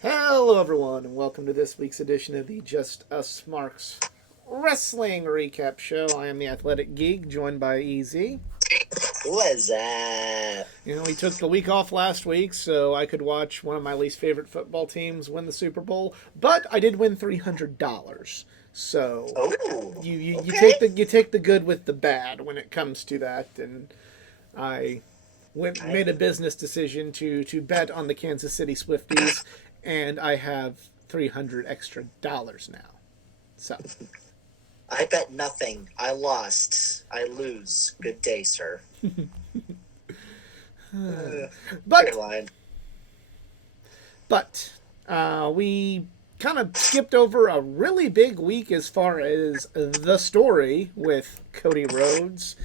Hello, everyone, and welcome to this week's edition of the Just Us Marks Wrestling Recap Show. I am the Athletic Geek, joined by EZ. What's up? We took the week off last week, so I could watch one of my least favorite football teams win the Super Bowl. But I did win $300, so you Okay. take the good with the bad when it comes to that. And I made a business decision to bet on the Kansas City Swifties, and I have $300 extra now. So I bet nothing. I lost. I lose. Good day, sir. but Line. we kind of skipped over a really big week as far as the story with Cody Rhodes,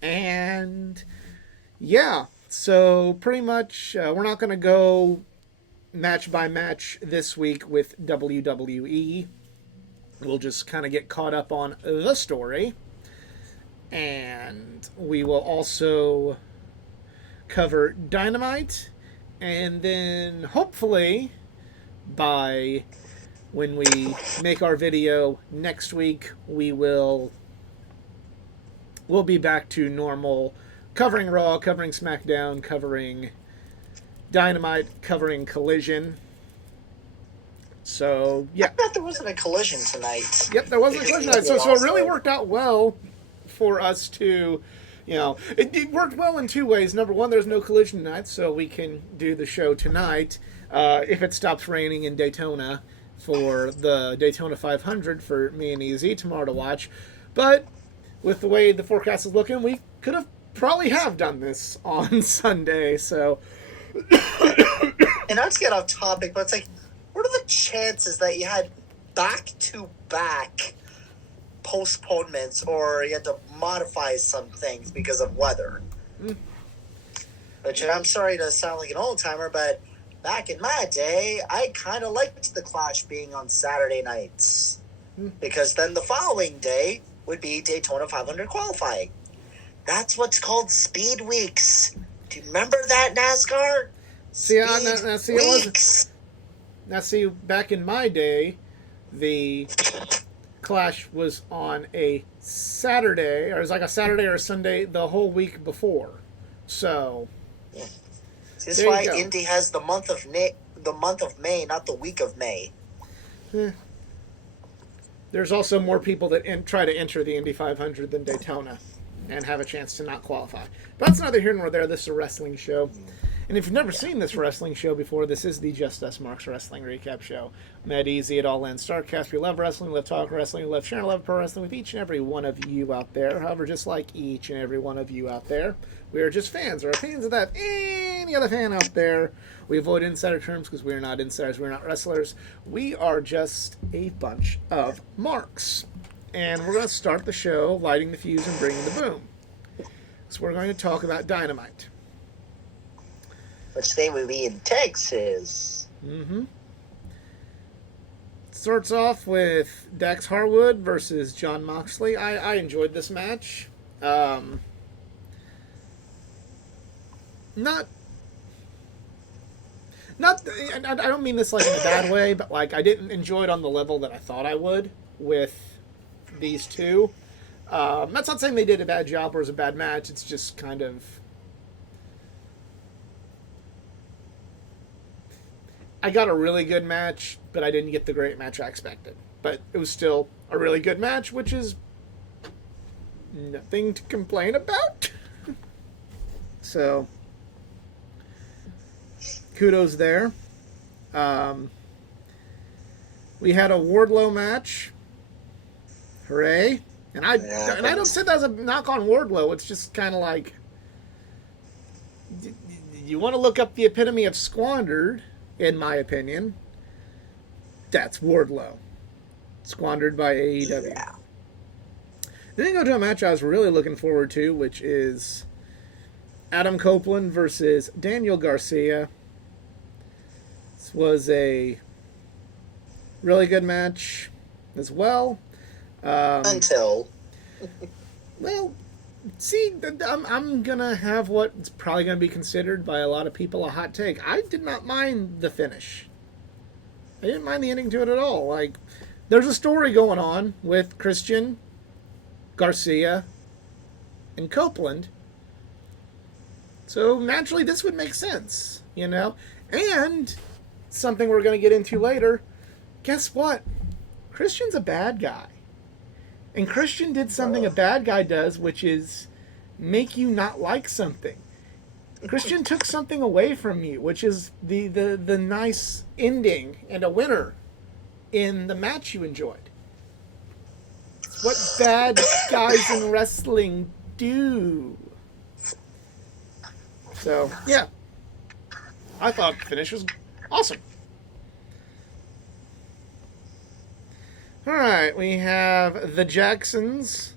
and yeah, so pretty much we're not going to go match by match this week with WWE. We'll just kind of get caught up on the story, and we will also cover Dynamite, and then hopefully by when we make our video next week, we'll be back to normal, covering Raw, covering SmackDown, covering Dynamite, covering Collision. So yeah, I thought there wasn't a collision tonight. Yep, there wasn't a collision tonight. So it really worked out well for us to, it worked well in two ways. Number one, there's no collision tonight, so we can do the show tonight if it stops raining in Daytona for the Daytona 500 for me and EZ tomorrow to watch. But with the way the forecast is looking, we could have probably have done this on Sunday. So, and not to get off topic, but it's like, what are the chances that you had back-to-back postponements, or you had to modify some things because of weather? Which, I'm sorry to sound like an old-timer, but back in my day, I kind of liked the Clash being on Saturday nights. Because then the following day would be Daytona 500 qualifying. That's what's called Speed Weeks. Do you remember that, NASCAR? See, back in my day, the Clash was on a Saturday, or it was like a Saturday or a Sunday the whole week before. So, yeah. That's why Indy has the month of May, not the week of May. There's also more people that try to enter the Indy 500 than Daytona and have a chance to not qualify. But that's neither here nor there. This is a wrestling show. And if you've never seen this wrestling show before, this is the Just Us Marks Wrestling Recap Show. I'm Ed Easy at All In Starcast. We love wrestling, we love talk wrestling, we love sharing, love pro wrestling with each and every one of you out there. However, just like each and every one of you out there, we are just fans. Our opinions of that any other fan out there. We avoid insider terms because we are not insiders, we're not wrestlers. We are just a bunch of marks. And we're going to start the show lighting the fuse and bringing the boom. So we're going to talk about Dynamite. Which they would be in Texas. Starts off with Dax Harwood versus Jon Moxley. I enjoyed this match. Not. I don't mean this like in a bad way, but like I didn't enjoy it on the level that I thought I would with these two. That's not saying they did a bad job or it was a bad match. It's just kind of. I got a really good match, but I didn't get the great match I expected. But it was still a really good match, which is nothing to complain about. So, kudos there. We had a Wardlow match. Hooray. And I don't say that as a knock on Wardlow. It's just kind of like, you want to look up the epitome of squandered, in my opinion, that's Wardlow. Squandered by AEW. Yeah. Then we go to a match I was really looking forward to, which is Adam Copeland versus Daniel Garcia. This was a really good match as well. Until. Well, see, I'm going to have what's probably going to be considered by a lot of people a hot take. I did not mind the finish. I didn't mind the ending to it at all. Like, there's a story going on with Christian, Garcia, and Copeland. So naturally, this would make sense, you know? And something we're going to get into later. Guess what? Christian's a bad guy. And Christian did something a bad guy does, which is make you not like something. Christian took something away from you, which is the nice ending and a winner in the match you enjoyed. It's what bad guys in wrestling do. So, yeah. I thought the finish was awesome. Alright, we have the Jacksons.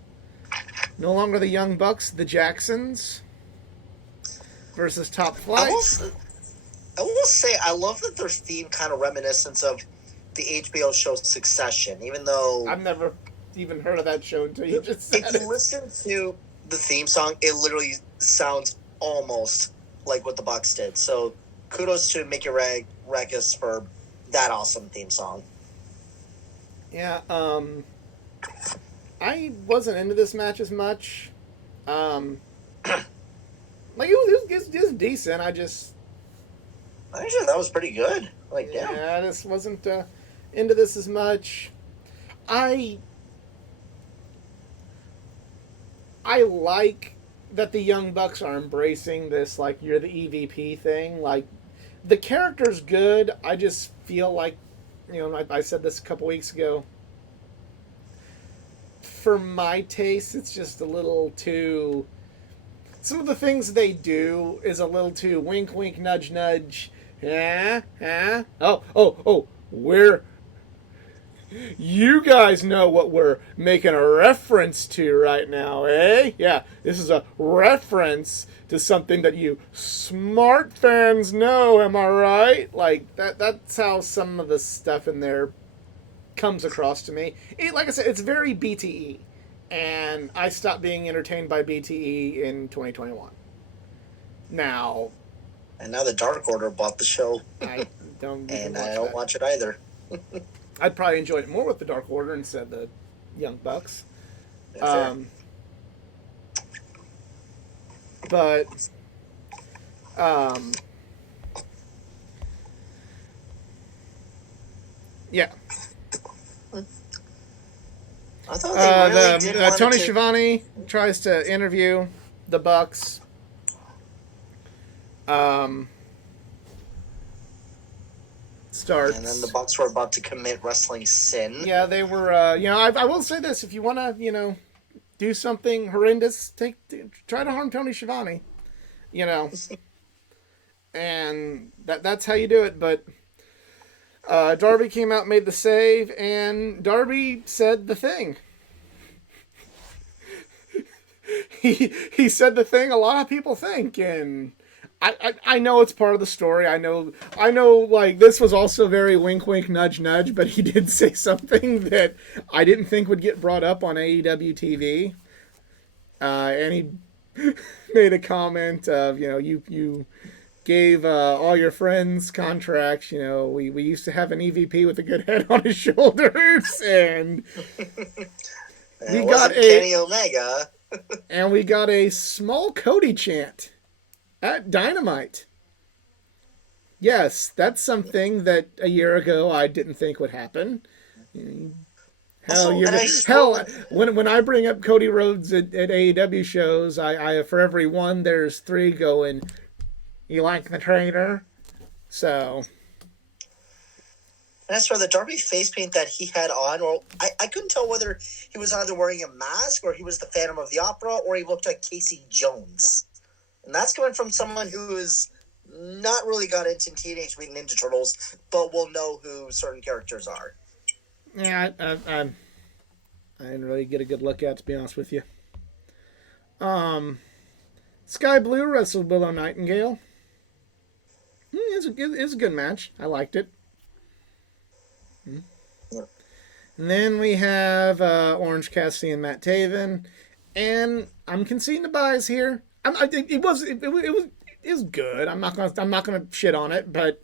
No longer the Young Bucks, the Jacksons. Versus Top Flight. I will say, I love that their theme kind of reminiscent of the HBO show Succession, even though... I've never even heard of that show until you just said it. If you listen to the theme song, it literally sounds almost like what the Bucks did. So, kudos to Mickey Regas for that awesome theme song. Yeah, I wasn't into this match as much. Like, it was decent. I Actually, that was pretty good. Like, damn. Yeah, I just wasn't into this as much. I like that the Young Bucks are embracing this, like, you're the EVP thing. Like, the character's good. I just feel like, you know, I said this a couple weeks ago. For my taste, it's just a little too... Some of the things they do is a little too wink, wink, nudge, nudge. We're... You guys know what we're making a reference to right now, eh? Yeah, this is a reference to something that you smart fans know, am I right? Like, that's how some of the stuff in there comes across to me. Like I said, it's very BTE. And I stopped being entertained by BTE in 2021. Now... And now the Dark Order bought the show. I don't watch it either. I'd probably enjoy it more with the Dark Order instead of the Young Bucks. But... yeah. I thought they really did Tony Schiavone tries to interview the Bucks. Starts. And then the Bucks were about to commit wrestling sin. Yeah, they were. I will say this: if you want to, do something horrendous, try to harm Tony Schiavone. And that's how you do it. But Darby came out, made the save, and Darby said the thing. He said the thing a lot of people think, and I know it's part of the story. I know. Like, this was also very wink, wink, nudge, nudge. But he did say something that I didn't think would get brought up on AEW TV, and he made a comment of, you gave all your friends contracts. We used to have an EVP with a good head on his shoulders, and we got Kenny Omega, and we got a small Cody chant at Dynamite. Yes, that's something that a year ago I didn't think would happen. Hell, when I bring up Cody Rhodes at AEW shows, I for every one there's three going, "You like the trainer?" So. As for the Darby face paint that he had on, well, I couldn't tell whether he was either wearing a mask or he was the Phantom of the Opera or he looked like Casey Jones. And that's coming from someone who is not really got into Teenage Mutant Ninja Turtles, but will know who certain characters are. Yeah, I didn't really get a good look at it, to be honest with you. Sky Blue wrestled Willow Nightingale. It was a good match. I liked it. Yeah. And then we have Orange Cassidy and Matt Taven, and I'm conceding the bias here. It was good. I'm not gonna shit on it, but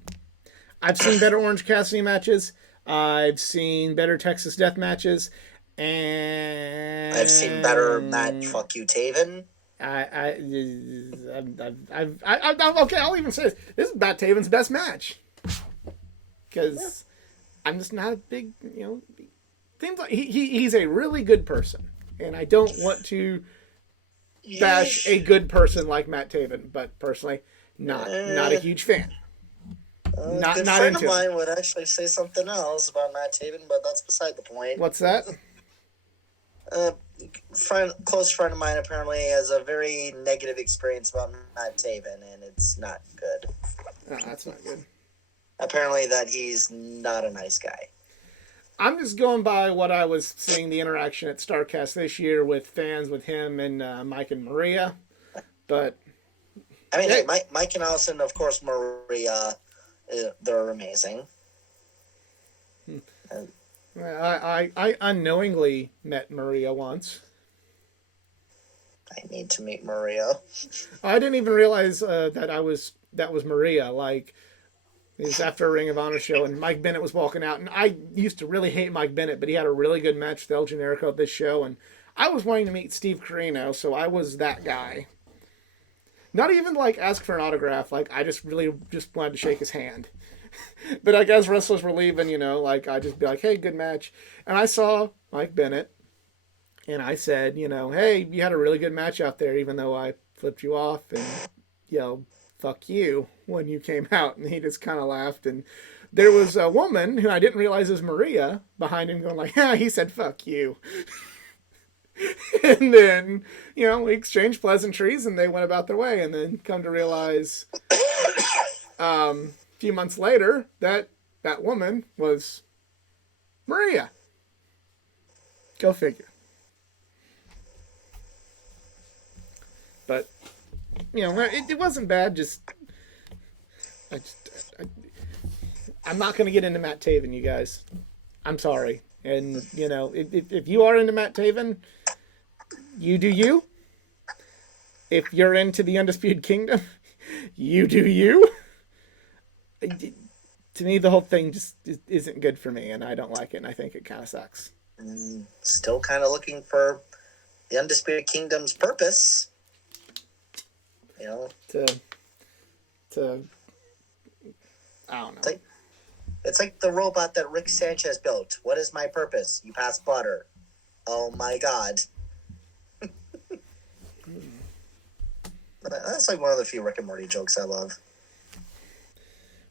I've seen better Orange Cassidy matches. I've seen better Texas Death matches, and I've seen better Matt Fuck You Taven. Okay. I'll even say this. This is Matt Taven's best match because I'm just not a big, Seems like he's a really good person, and I don't want to bash a good person like Matt Taven, but personally, not a huge fan. A good friend of mine would actually say something else about Matt Taven, but that's beside the point. What's that? Close friend of mine apparently has a very negative experience about Matt Taven, and it's not good. Oh, that's not good. Apparently that he's not a nice guy. I'm just going by what I was seeing the interaction at StarCast this year with fans, with him and Mike and Maria. But I mean, hey, Mike and Allison, of course, Maria, they're amazing. I unknowingly met Maria once. I need to meet Maria. I didn't even realize that was Maria. Like, it was after a Ring of Honor show, and Mike Bennett was walking out, and I used to really hate Mike Bennett, but he had a really good match with El Generico at this show, and I was wanting to meet Steve Corino, so I was that guy. Not even like ask for an autograph, like I just really just wanted to shake his hand. But like as wrestlers were leaving, like I'd just be like, hey, good match. And I saw Mike Bennett, and I said, hey, you had a really good match out there, even though I flipped you off and yelled, fuck you, when you came out. And he just kind of laughed. And there was a woman who I didn't realize was Maria behind him going like, he said, fuck you. And then, we exchanged pleasantries and they went about their way. And then come to realize a few months later that woman was Maria. Go figure. But, it wasn't bad. I'm not going to get into Matt Taven, you guys. I'm sorry. And, if you are into Matt Taven, you do you. If you're into the Undisputed Kingdom, you do you. To me, the whole thing just isn't good for me, and I don't like it, and I think it kind of sucks. Still kind of looking for the Undisputed Kingdom's purpose. To I don't know. It's like the robot that Rick Sanchez built. What is my purpose? You pass butter. Oh my God. That's like one of the few Rick and Morty jokes I love.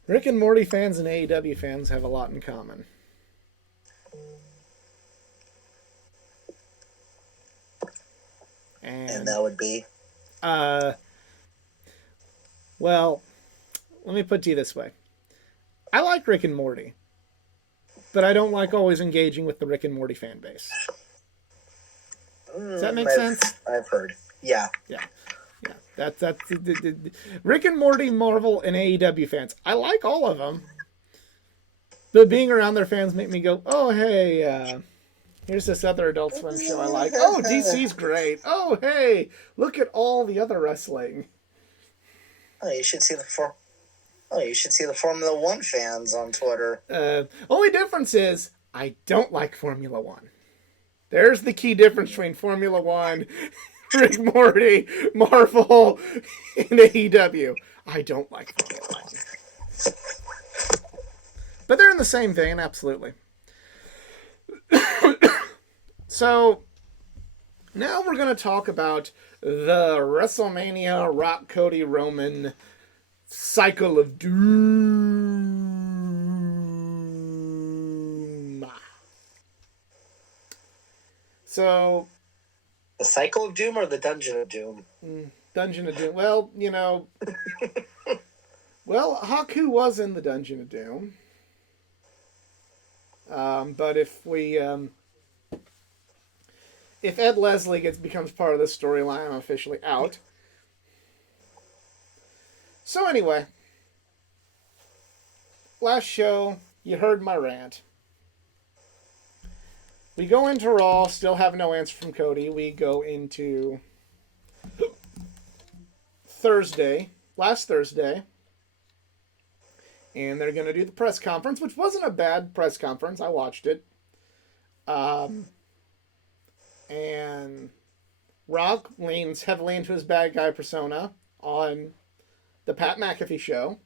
Rick and Morty fans and AEW fans have a lot in common. And that would be? Well, let me put it to you this way. I like Rick and Morty, but I don't like always engaging with the Rick and Morty fan base. Does that make sense? I've heard. Yeah. That's Rick and Morty, Marvel, and AEW fans. I like all of them, but being around their fans make me go, "Oh, hey, here's this other Adult Swim show I like. Oh, DC's great. Oh, hey, look at all the other wrestling." Oh, you should see the Formula One fans on Twitter. Only difference is I don't like Formula One. There's the key difference between Formula One, Rick Morty, Marvel, and AEW. I don't like Formula One. But they're in the same vein, absolutely. So, now we're going to talk about the WrestleMania Rock Cody Roman Cycle of Doom. So, the Cycle of Doom or the Dungeon of Doom? Dungeon of Doom. Well, Haku was in the Dungeon of Doom. But if Ed Leslie becomes part of this storyline, I'm officially out. So anyway, last show, you heard my rant. We go into Raw, still have no answer from Cody. We go into last Thursday, and they're going to do the press conference, which wasn't a bad press conference. I watched it. And Rock leans heavily into his bad guy persona on the Pat McAfee show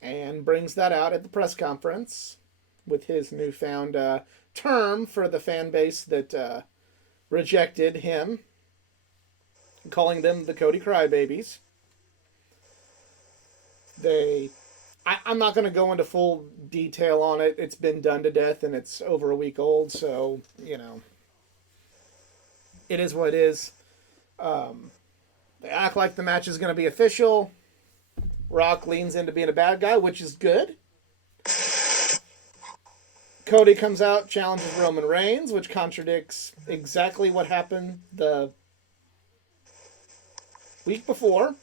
and brings that out at the press conference with his newfound term for the fan base that rejected him, calling them the Cody Crybabies. I'm not going to go into full detail on it. It's been done to death and it's over a week old, so, it is what it is. They act like the match is going to be official. Rock leans into being a bad guy, which is good. Cody comes out, challenges Roman Reigns, which contradicts exactly what happened the week before.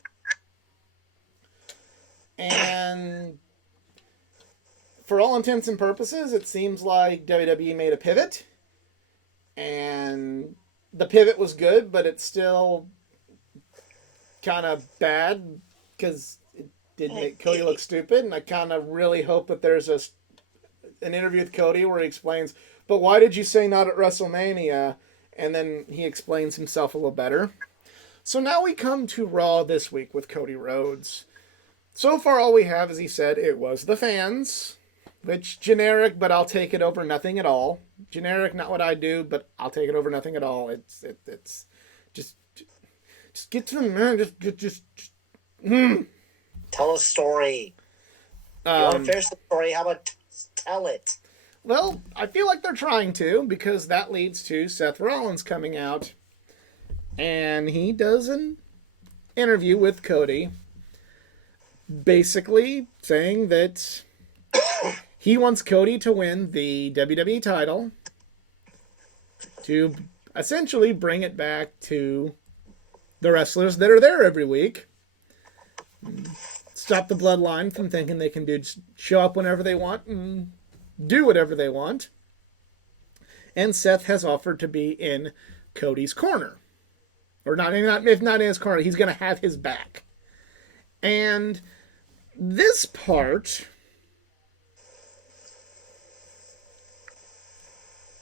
And for all intents and purposes, it seems like WWE made a pivot. And the pivot was good, but it's still kind of bad because it did make Cody look stupid. And I kind of really hope that there's an interview with Cody where he explains, but why did you say not at WrestleMania? And then he explains himself a little better. So now we come to Raw this week with Cody Rhodes. So far, all we have, as he said, it was the fans, which generic, but I'll take it over nothing at all. Generic, not what I do, but I'll take it over nothing at all. It's just get to the man. Just. Tell a story. You want to finish the story? How about tell it? Well, I feel like they're trying to, because that leads to Seth Rollins coming out, and he does an interview with Cody, basically saying that he wants Cody to win the WWE title to essentially bring it back to the wrestlers that are there every week. Stop the bloodline from thinking they can show up whenever they want and do whatever they want. And Seth has offered to be in Cody's corner. Or if not in his corner, he's going to have his back. And this part,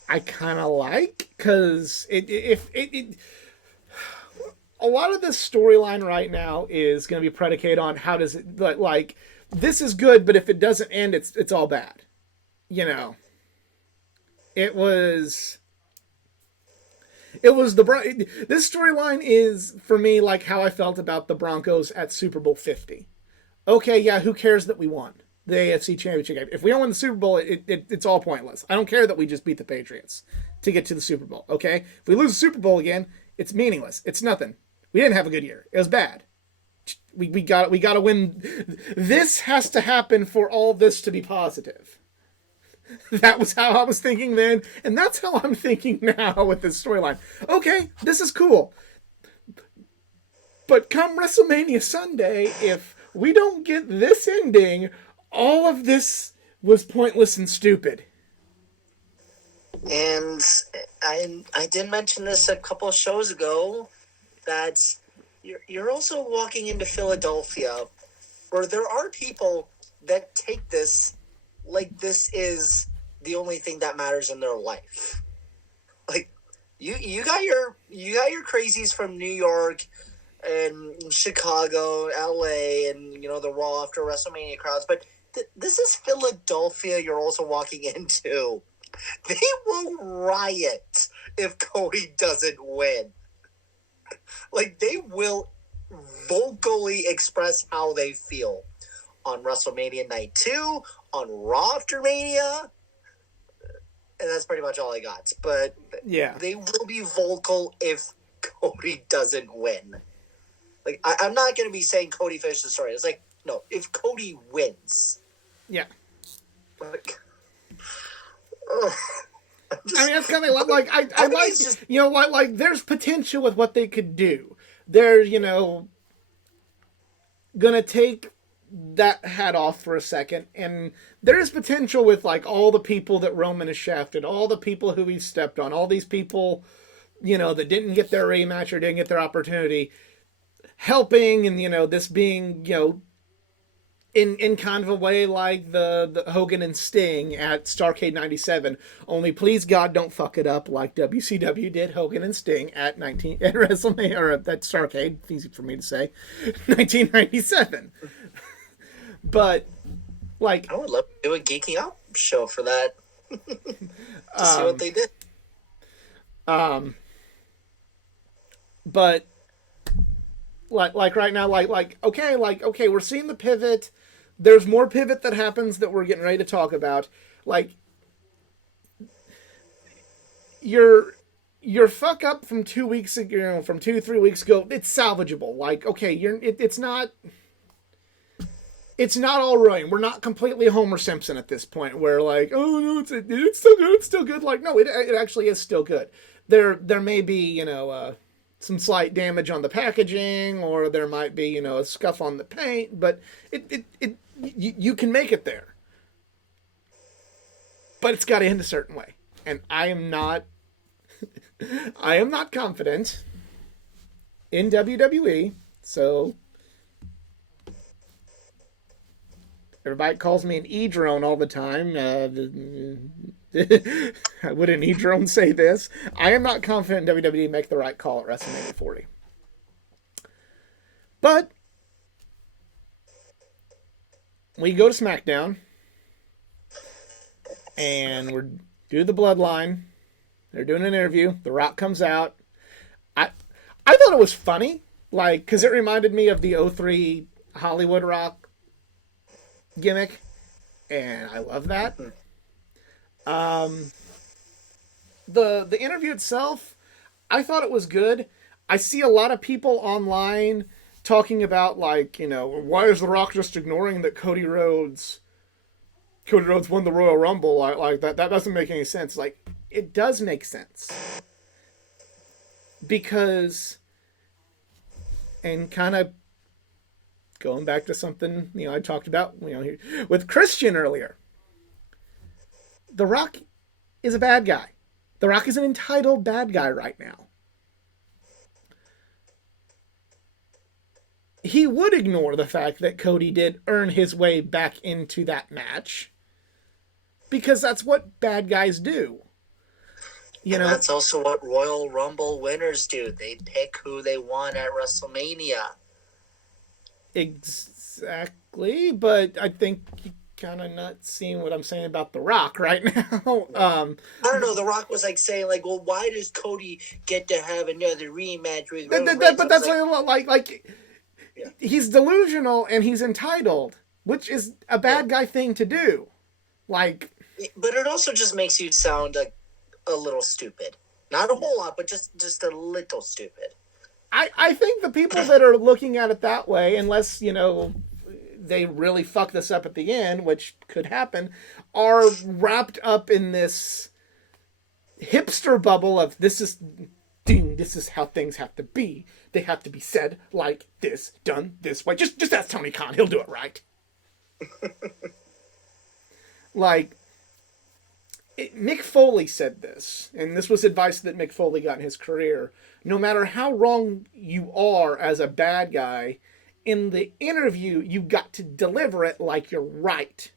I kind of like, because a lot of this storyline right now is going to be predicated on how does it, like, this is good, but if it doesn't end, it's all bad. It was this storyline is, for me, like how I felt about the Broncos at Super Bowl 50. Okay, yeah, who cares that we won the AFC Championship game? If we don't win the Super Bowl, it's all pointless. I don't care that we just beat the Patriots to get to the Super Bowl, okay? If we lose the Super Bowl again, it's meaningless. It's nothing. We didn't have a good year. It was bad. We got to win. This has to happen for all this to be positive. That was how I was thinking then, and that's how I'm thinking now with this storyline. Okay, this is cool. But come WrestleMania Sunday, if we don't get this ending, all of this was pointless and stupid. And I did mention this a couple of shows ago, that you're also walking into Philadelphia where there are people that take this like this is the only thing that matters in their life. Like you got your crazies from New York and Chicago, LA, and the Raw after WrestleMania crowds, but this is Philadelphia you're also walking into. They will riot if Cody doesn't win. Like, they will vocally express how they feel on WrestleMania Night 2, on Raw after Mania, and that's pretty much all I got. But yeah, they will be vocal if Cody doesn't win. Like, I'm not going to be saying Cody finished the story. It's like, no, if Cody wins. Yeah. Like, I mean, that's kind of like I like just, like there's potential with what they could do. They're gonna take that hat off for a second, and there is potential with like all the people that Roman has shafted, all the people who he's stepped on, all these people that didn't get their rematch or didn't get their opportunity, helping, and this being in kind of a way like the Hogan and Sting at Starrcade '97. Only please God don't fuck it up like WCW did Hogan and Sting at WrestleMania or at Starrcade. Easy for me to say, 1997. But like, I would love to do a geeking out show for that. To see what they did. But like right now, okay, we're seeing the pivot. There's more pivot that happens that we're getting ready to talk about. Like your fuck up from 2 weeks ago, from 3 weeks ago, it's salvageable. Like, okay, it's not all ruined. We're not completely Homer Simpson at this point where like, oh no, it's still good, it's still good. Like, no, it actually is still good. There may be, some slight damage on the packaging, or there might be, a scuff on the paint, but you can make it there. But it's got to end a certain way. And I am not confident in WWE, so everybody calls me an E-drone all the time. Would an E-drone say this? I am not confident WWE make the right call at WrestleMania 40. But we go to SmackDown, and we're doing the Bloodline. They're doing an interview. The Rock comes out. I thought it was funny, like, because it reminded me of the '03 Hollywood Rock gimmick, and I love that. The interview itself, I thought it was good. I see a lot of people online talking about, like, why is The Rock just ignoring that Cody Rhodes won the Royal Rumble? Like that doesn't make any sense. Like, it does make sense. Because, and kind of going back to something, I talked about, with Christian earlier. The Rock is a bad guy. The Rock is an entitled bad guy right now. He would ignore the fact that Cody did earn his way back into that match, because that's what bad guys do. That's also what Royal Rumble winners do. They pick who they want at WrestleMania. Exactly, but I think you kind of not seeing what I'm saying about The Rock right now. I don't know. The Rock was like saying, like, well, why does Cody get to have another rematch with Roman Reigns? But that's like yeah. He's delusional and he's entitled, which is a bad guy thing to do. Like, but it also just makes you sound like a little stupid. Not a whole lot, but just a little stupid. I think the people that are looking at it that way, unless, they really fuck this up at the end, which could happen, are wrapped up in this hipster bubble of this is how things have to be. They have to be said like this, done this way. Just ask Tony Khan, he'll do it right. Like, Mick Foley said this, and this was advice that Mick Foley got in his career. No matter how wrong you are as a bad guy, in the interview, you got to deliver it like you're right.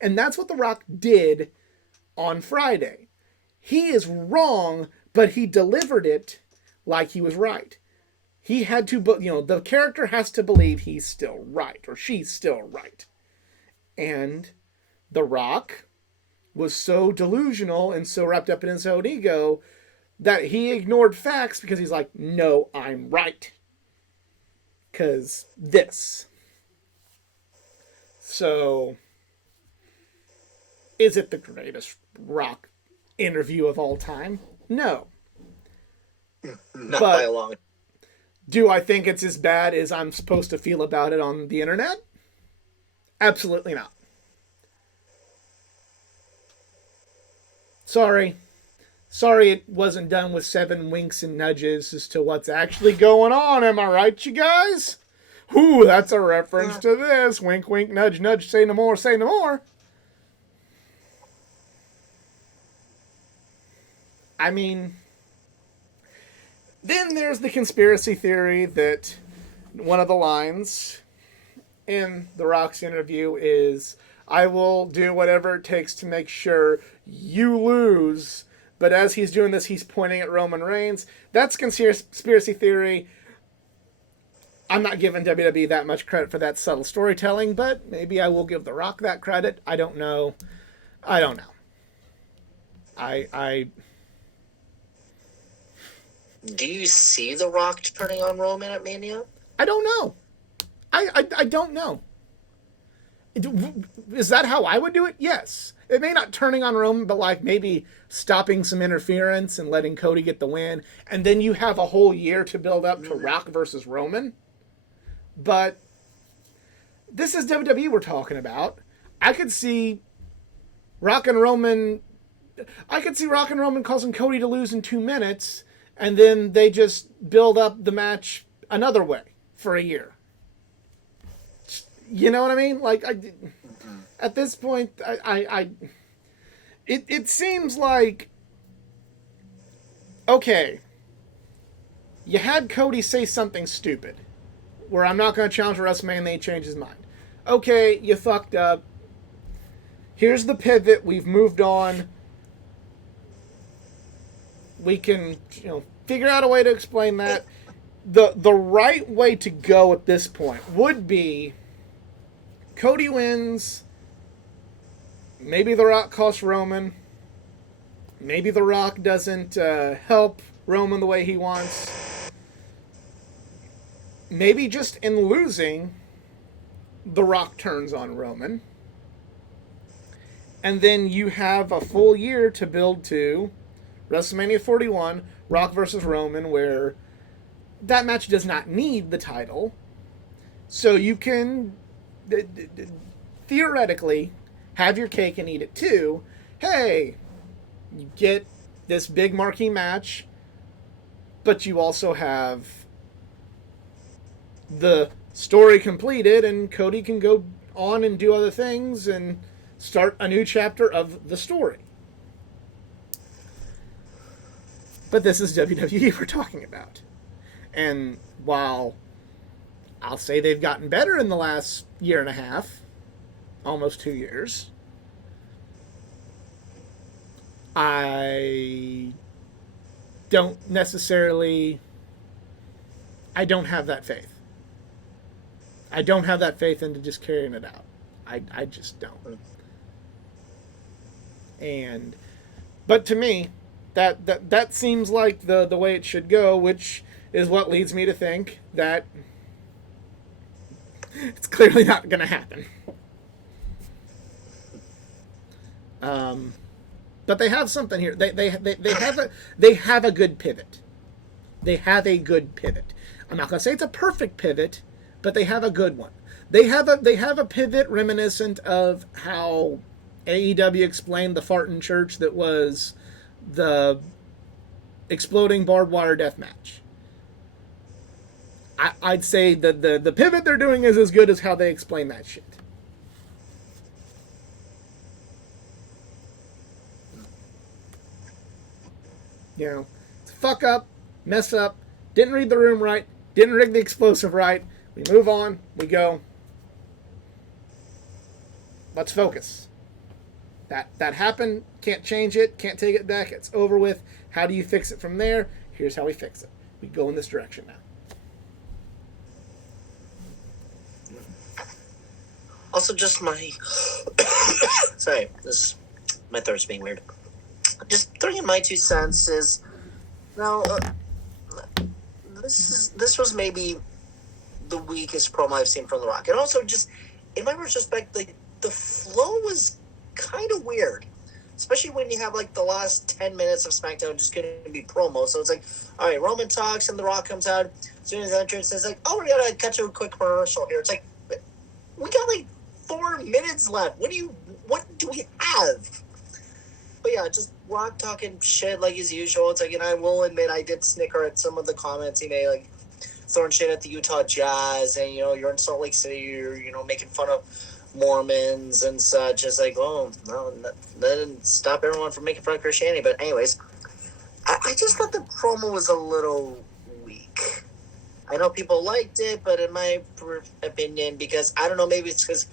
And that's what The Rock did on Friday. He is wrong, but he delivered it like he was right. He had to, the character has to believe he's still right, or she's still right. And The Rock was so delusional and so wrapped up in his own ego that he ignored facts because he's like, no, I'm right. Because this. So, is it the greatest Rock interview of all time? No. Not by a long. Do I think it's as bad as I'm supposed to feel about it on the internet? Absolutely not. Sorry it wasn't done with 7 winks and nudges as to what's actually going on. Am I right, you guys? Ooh, that's a reference to this. Wink, wink, nudge, nudge, say no more, say no more. I mean, then there's the conspiracy theory that one of the lines in The Rock's interview is, I will do whatever it takes to make sure you lose. But as he's doing this, he's pointing at Roman Reigns. That's conspiracy theory. I'm not giving WWE that much credit for that subtle storytelling, but maybe I will give The Rock that credit. I don't know. I don't know. I Do you see The Rock turning on Roman at Mania? I don't know. I don't know. Is that how I would do it? Yes. It may not turning on Roman, but like maybe stopping some interference and letting Cody get the win. And then you have a whole year to build up to Rock versus Roman. But this is WWE we're talking about. I could see Rock and Roman causing Cody to lose in 2 minutes, and then they just build up the match another way for a year. You know what I mean? Like, at this point, it seems like, okay, you had Cody say something stupid, where I'm not going to challenge WrestleMania, and then he changed his mind. Okay, you fucked up. Here's the pivot. We've moved on. We can, figure out a way to explain that. The right way to go at this point would be Cody wins. Maybe The Rock costs Roman. Maybe The Rock doesn't help Roman the way he wants. Maybe just in losing, The Rock turns on Roman. And then you have a full year to build to WrestleMania 41, Rock versus Roman, where that match does not need the title. So you can theoretically have your cake and eat it too. Hey, you get this big marquee match, but you also have the story completed, and Cody can go on and do other things and start a new chapter of the story. But this is WWE we're talking about. And while I'll say they've gotten better in the last year and a half, almost 2 years, I don't have that faith. I don't have that faith into just carrying it out. I just don't. But to me, that seems like the way it should go, which is what leads me to think that it's clearly not going to happen. But they have something here. They have a good pivot. They have a good pivot. I'm not going to say it's a perfect pivot, but they have a good one. They have a pivot reminiscent of how AEW explained the fart in church that was the exploding barbed wire death match. I'd say that the pivot they're doing is as good as how they explain that shit. Fuck up, mess up, didn't read the room right, didn't rig the explosive right. We move on, we go. Let's focus. That happened, can't change it, can't take it back, it's over with. How do you fix it from there? Here's how we fix it. We go in this direction now. Also, just my... Sorry, my throat's being weird. Just throwing in my 2 cents is... Now, this was maybe the weakest promo I've seen from The Rock. And also, just, in my retrospect, the flow was kind of weird. Especially when you have, the last 10 minutes of SmackDown just going to be promo. So it's all right, Roman talks and The Rock comes out. As soon as the entrance is we're going to cut to a quick commercial here. It's we got 4 minutes left. What do we have? But yeah, just Rock talking shit like as usual. It's and I will admit I did snicker at some of the comments he made, throwing shit at the Utah Jazz, and you're in Salt Lake City, you're making fun of Mormons and such. It's no, that didn't stop everyone from making fun of Christianity. But anyways, I just thought the promo was a little weak. I know people liked it, but in my opinion, because I don't know, maybe it's because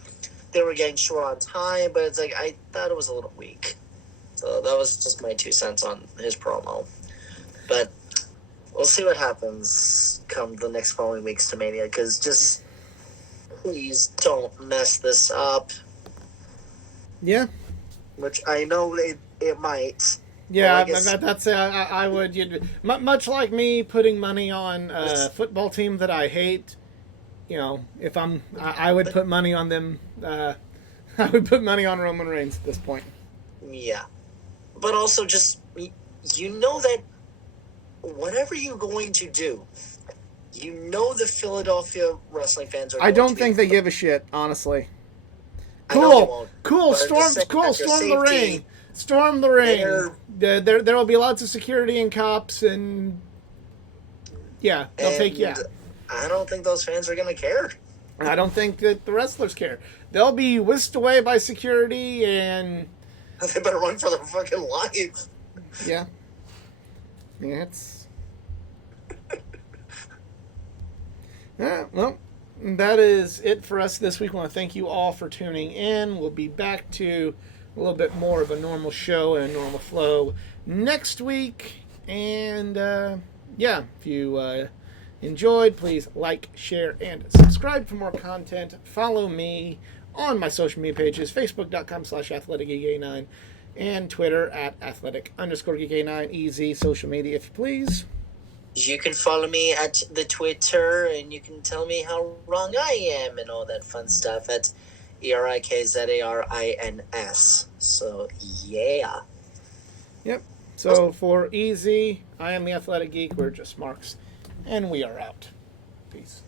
they were getting short on time, but it's like I thought it was a little weak. So that was just my 2 cents on his promo. But we'll see what happens come the next following weeks to Mania, because just please don't mess this up. Yeah. Which I know it might. Yeah, Well, that's I would. Much like me putting money on a football team that I hate. You know, if I would put money on them. I would put money on Roman Reigns at this point. Yeah, but also just you know that whatever you're going to do, you know the Philadelphia wrestling fans are. I don't think they give a shit, honestly. I know they Cool, won't, cool, but I'm just saying, storm for the safety, ring. Storm the ring. There will be lots of security and cops, and yeah, they'll take you out. I don't think those fans are going to care. I don't think that the wrestlers care. They'll be whisked away by security, and They better run for their fucking lives. yeah, it's. Well, that is it for us this week. I want to thank you all for tuning in. We'll be back to a little bit more of a normal show and a normal flow next week. And yeah, if you enjoyed, please like, share, and subscribe for more content. Follow me on my social media pages, facebook.com/athleticgeek89 and Twitter at athletic_geek89. Easy social media, if you please. You can follow me at the Twitter, and you can tell me how wrong I am and all that fun stuff at ERIKZARINS. So, yeah. Yep. So, for Easy, I am the Athletic Geek. We're just Marks, and we are out. Peace.